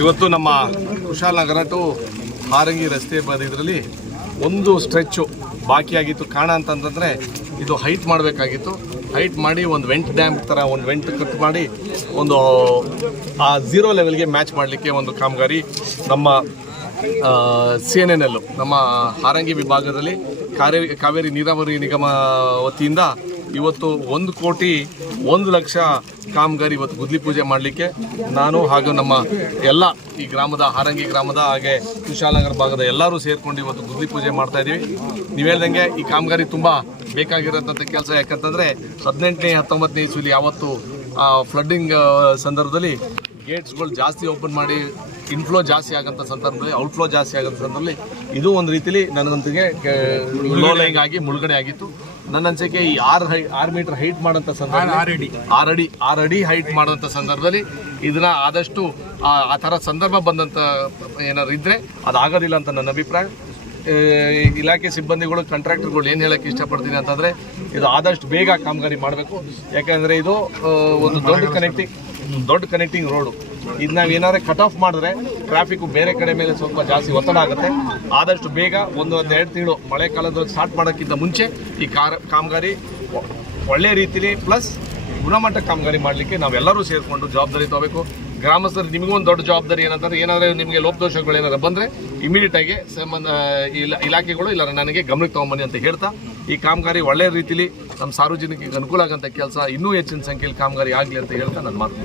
ಇವತ್ತು ನಮ್ಮ ಕುಶಾಲನಗರ ಟು ಹಾರಂಗಿ ರಸ್ತೆ ಬದಿದ್ರಲ್ಲಿ ಒಂದು ಸ್ಟ್ರೆಚ್ಚು ಬಾಕಿಯಾಗಿತ್ತು. ಕಾರಣ ಅಂತಂತಂದರೆ ಇದು ಹೈಟ್ ಮಾಡಬೇಕಾಗಿತ್ತು. ಹೈಟ್ ಮಾಡಿ ಒಂದು ವೆಂಟ್ ಡ್ಯಾಮ್ ಥರ ಒಂದು ವೆಂಟ್ ಕಟ್ ಮಾಡಿ ಒಂದು, ಆ ಝೀರೋ ಲೆವೆಲ್ಗೆ ಮ್ಯಾಚ್ ಮಾಡಲಿಕ್ಕೆ ಒಂದು ಕಾಮಗಾರಿ ನಮ್ಮ ಸಿ ಎನ್ ಎನ್ ಎಲ್ಲು ನಮ್ಮ ಹಾರಂಗಿ ವಿಭಾಗದಲ್ಲಿ ಕಾವೇರಿ ಕಾವೇರಿ ನೀರಾವರಿ ನಿಗಮ ವತಿಯಿಂದ ಇವತ್ತು ಒಂದು ಕೋಟಿ ಒಂದು ಲಕ್ಷ ಕಾಮಗಾರಿ ಇವತ್ತು ಗುದ್ಲಿ ಪೂಜೆ ಮಾಡಲಿಕ್ಕೆ ನಾನು ಹಾಗೂ ನಮ್ಮ ಎಲ್ಲ ಈ ಗ್ರಾಮದ ಹಾರಂಗಿ ಗ್ರಾಮದ ಹಾಗೆ ಕುಶಾಲನಗರ ಭಾಗದ ಎಲ್ಲರೂ ಸೇರಿಕೊಂಡು ಇವತ್ತು ಗುದ್ಲಿ ಪೂಜೆ ಮಾಡ್ತಾ ಇದ್ದೀವಿ ನೀವು ಹೇಳ್ದಂಗೆ ಈ ಕಾಮಗಾರಿ ತುಂಬ ಬೇಕಾಗಿರೋಂಥ ಕೆಲಸ. ಯಾಕಂತಂದರೆ ಹದಿನೆಂಟನೇ, ಹತ್ತೊಂಬತ್ತನೇ ಇಸ್ವಿಲಿ ಯಾವತ್ತು ಫ್ಲಡ್ಡಿಂಗ್ ಸಂದರ್ಭದಲ್ಲಿ ಗೇಟ್ಸ್ಗಳು ಜಾಸ್ತಿ ಓಪನ್ ಮಾಡಿ ಇನ್ಫ್ಲೋ ಜಾಸ್ತಿ ಆಗಂಥ ಸಂದರ್ಭದಲ್ಲಿ ಔಟ್ಫ್ಲೋ ಜಾಸ್ತಿ ಆಗೋಂಥ ಸಂದರ್ಭದಲ್ಲಿ ಇದು ಒಂದು ರೀತಿಲಿ ನನಗಂತಿಗೆ ಲೋ ಲೈಂಗ್ ಆಗಿ ಮುಳುಗಡೆ ಆಗಿತ್ತು. ನನ್ನ ಅನ್ಸಿಕೆ ಈ ಆರು ಹೈ ಆರು ಮೀಟರ್ ಹೈಟ್ ಮಾಡೋಂಥ ಸಂದರ್ಭದಲ್ಲಿ ಆರು ಅಡಿ ಆರು ಅಡಿ ಹೈಟ್ ಮಾಡೋಂಥ ಸಂದರ್ಭದಲ್ಲಿ ಇದನ್ನ ಆದಷ್ಟು ಆ ಆ ಥರ ಸಂದರ್ಭ ಬಂದಂಥ ಏನಾದ್ರು ಇದ್ದರೆ ಅದಾಗೋದಿಲ್ಲ ಅಂತ ನನ್ನ ಅಭಿಪ್ರಾಯ. ಇಲಾಖೆ ಸಿಬ್ಬಂದಿಗಳು ಕಾಂಟ್ರಾಕ್ಟರ್ಗಳು ಏನು ಹೇಳಕ್ಕೆ ಇಷ್ಟಪಡ್ತೀನಿ ಅಂತಂದರೆ ಇದು ಆದಷ್ಟು ಬೇಗ ಕಾಮಗಾರಿ ಮಾಡಬೇಕು. ಯಾಕೆಂದರೆ ಇದು ಒಂದು ದೊಡ್ಡ ಕನೆಕ್ಟಿಂಗ್ ದೊಡ್ಡ ಕನೆಕ್ಟಿಂಗ್ ರೋಡು ಇದು ನಾವು ಏನಾದರೂ ಕಟ್ ಆಫ್ ಮಾಡಿದ್ರೆ ಟ್ರಾಫಿಕ್ ಬೇರೆ ಕಡೆ ಮೇಲೆ ಸ್ವಲ್ಪ ಜಾಸ್ತಿ ಒತ್ತಡ ಆಗುತ್ತೆ ಆದಷ್ಟು ಬೇಗ ಒಂದು ಒಂದು ಎರಡು ತಿಂಗಳು ಮಳೆಗಾಲದಲ್ಲಿ ಸ್ಟಾರ್ಟ್ ಮಾಡೋಕ್ಕಿಂತ ಮುಂಚೆ ಈ ಕಾರ, ಕಾಮಗಾರಿ ಒಳ್ಳೆ ರೀತಿಲಿ ಪ್ಲಸ್ ಗುಣಮಟ್ಟ ಕಾಮಗಾರಿ ಮಾಡಲಿಕ್ಕೆ ನಾವೆಲ್ಲರೂ ಸೇರಿಕೊಂಡು ಜವಾಬ್ದಾರಿ ತಗೋಬೇಕು ಗ್ರಾಮಸ್ಥರು ನಿಮಗೂ ಒಂದು ದೊಡ್ಡ ಜವಾಬ್ದಾರಿ ಏನಂತಂದ್ರೆ ಏನಾದರೂ ನಿಮಗೆ ಲೋಪದೋಷಗಳು ಏನಾದ್ರು ಬಂದರೆ ಇಮಿಡಿಯೇಟಾಗಿ ಸಂಬಂಧ ಇಲ್ಲ ಇಲಾಖೆಗಳು ಇಲ್ಲ ನನಗೆ ಗಮನಕ್ಕೆ ತಗೊಂಬನ್ನಿ ಅಂತ ಹೇಳ್ತಾ, ಈ ಕಾಮಗಾರಿ ಒಳ್ಳೆ ರೀತಿಲಿ ನಮ್ಮ ಸಾರ್ವಜನಿಕರಿಗೆ ಅನುಕೂಲ ಆಗೋಂಥ ಕೆಲಸ ಇನ್ನೂ ಹೆಚ್ಚಿನ ಸಂಖ್ಯೆಯಲ್ಲಿ ಕಾಮಗಾರಿ ಆಗಲಿ ಅಂತ ಹೇಳ್ತಾ ನಾನು ಮಾತು.